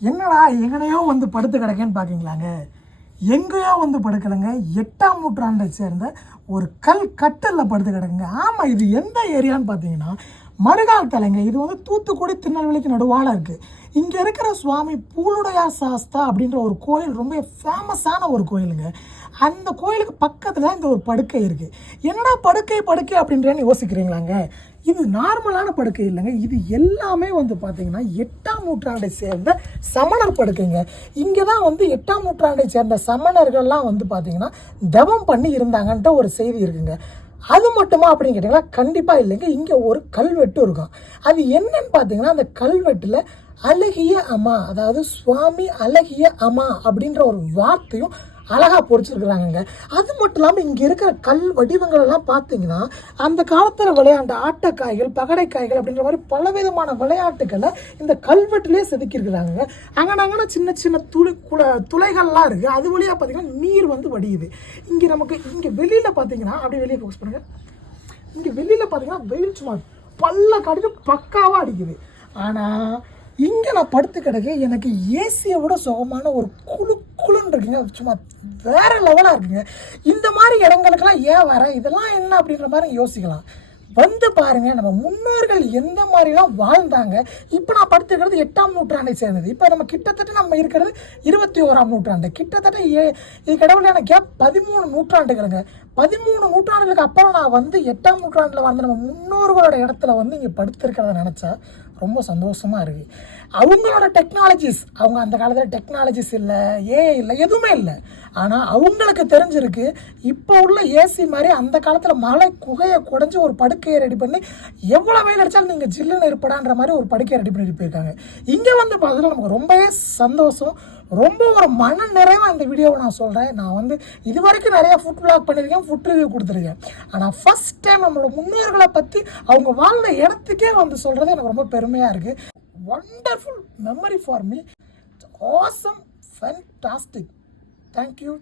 என்னடா எங்கனையோ வந்து படுத்து கிடக்கேன்னு பார்க்கிங்களாங்க. எங்கேயோ வந்து படுக்கலைங்க. 8ஆம் நூற்றாண்டை சேர்ந்த ஒரு கல் கட்டலில் படுத்து கிடக்குங்க. ஆமாம், இது எந்த ஏரியான்னு பார்த்தீங்கன்னா மறுகால் தலைங்க. இது வந்து தூத்துக்குடி திருநெல்வேலிக்கு நடுவால் இருக்குது. இங்கே இருக்கிற சுவாமி பூலுடையா சாஸ்தா அப்படின்ற ஒரு கோயில் ரொம்ப ஃபேமஸான ஒரு கோயிலுங்க. அந்த கோயிலுக்கு பக்கத்தில் இந்த ஒரு படுக்கை இருக்குது. என்னடா படுக்கை அப்படின்றேன்னு யோசிக்கிறீங்களாங்க. இது நார்மலான படுக்கை இல்லைங்க. இது எல்லாமே வந்து பார்த்திங்கன்னா 8ஆம் நூற்றாண்டை சேர்ந்த சமணர் படுக்கைங்க. இங்கே தான் வந்து 8ஆம் நூற்றாண்டை சேர்ந்த சமணர்கள்லாம் வந்து பார்த்திங்கன்னா தவம் பண்ணி இருந்தாங்கன்ட்டு ஒரு செய்தி இருக்குங்க. அது மட்டுமா அப்படின்னு கேட்டிங்கன்னா கண்டிப்பாக இல்லைங்க. இங்கே ஒரு கல்வெட்டு இருக்கும். அது என்னன்னு பார்த்தீங்கன்னா அந்த கல்வெட்டில் அழகிய அம்மா, அதாவது சுவாமி அழகிய அம்மா அப்படின்ற ஒரு வார்த்தையும் அழகாக பொறிச்சிருக்கிறாங்கங்க. அது மட்டும் இல்லாமல் இங்கே இருக்கிற கல் வடிவங்கள் எல்லாம் பார்த்தீங்கன்னா அந்த காலத்தில் விளையாண்ட ஆட்டக்காய்கள், பகடைக்காய்கள் அப்படின்ற மாதிரி பலவிதமான விளையாட்டுக்களை இந்த கல்வெட்டிலே செதுக்கியிருக்கிறாங்க. அங்கன சின்ன சின்ன துளைகள்லாம் இருக்குது. அது வழியாக பார்த்தீங்கன்னா நீர் வந்து வடியுது. இங்கே நமக்கு இங்கே வெளியில் பார்த்தீங்கன்னா அப்படியே வெளியே ஃபோக்கஸ் பண்ணுங்கள். இங்கே வெளியில் பார்த்தீங்கன்னா வெயில் சும்மா பல்ல காட்டிட்டு பக்காவாக அடிக்குது. ஆனால் இங்கே நான் படுத்து கிடக்க எனக்கு ஏசியை விட சுகமான ஒரு குழுன்னு இருக்குங்க. சும்மா வேறு லெவலாக இருக்குங்க. இந்த மாதிரி இடங்களுக்கெல்லாம் ஏன் வர, இதெல்லாம் என்ன அப்படின்ற மாதிரி யோசிக்கலாம். வந்து பாருங்கள், நம்ம முன்னோர்கள் எந்த மாதிரிலாம் வாழ்ந்தாங்க. இப்போ நான் படுத்துக்கிறது 8ஆம் நூற்றாண்டை சேர்ந்தது. இப்போ நம்ம கிட்டத்தட்ட நம்ம இருக்கிறது 21ஆம் நூற்றாண்டு. கிட்டத்தட்ட இது கடவுளான கேப் 13 நூற்றாண்டுகளுங்க. 13 நூற்றாண்டுகளுக்கு அப்புறம் நான் வந்து 8ஆம் நூற்றாண்டில் வந்து நம்ம முன்னோர்களோட இடத்துல வந்து இங்கே படுத்திருக்கிறத நினச்சா ரொம்ப சந்தோஷமாக இருக்குது. அவங்களோட டெக்னாலஜிஸ், அவங்க அந்த காலத்தில் டெக்னாலஜிஸ் இல்லை, ஏஐ இல்லை, எதுவுமே இல்லை. ஆனால் அவங்களுக்கு தெரிஞ்சிருக்கு இப்போ உள்ள ஏசி மாதிரி அந்த காலத்தில் மலை குகையை குடைஞ்சி ஒரு படுக்கையை ரெடி பண்ணி எவ்வளோ வெயில் அடித்தாலும் நீங்கள் ஜில்லுன்னு இருப்படான்ற மாதிரி ஒரு படுக்கையை ரெடி பண்ணி போயிருக்காங்க. இங்கே வந்து பார்த்தீங்கன்னா நமக்கு ரொம்பவே சந்தோஷம், ரொம்ப ஒரு மன நிறைவாக இந்த வீடியோவை நான் சொல்கிறேன். நான் வந்து இது வரைக்கும் நிறையா ஃபுட் விளாக் பண்ணியிருக்கேன், ஃபுட் ரிவ்யூ கொடுத்துருக்கேன். ஆனால் ஃபஸ்ட் டைம் நம்மளோட முன்னோர்களை பற்றி அவங்க வாழ்ந்த இடத்துக்கே வந்து சொல்கிறது எனக்கு ரொம்ப பெருமையாக இருக்குது. Wonderful memory for me. Awesome, fantastic. Thank you.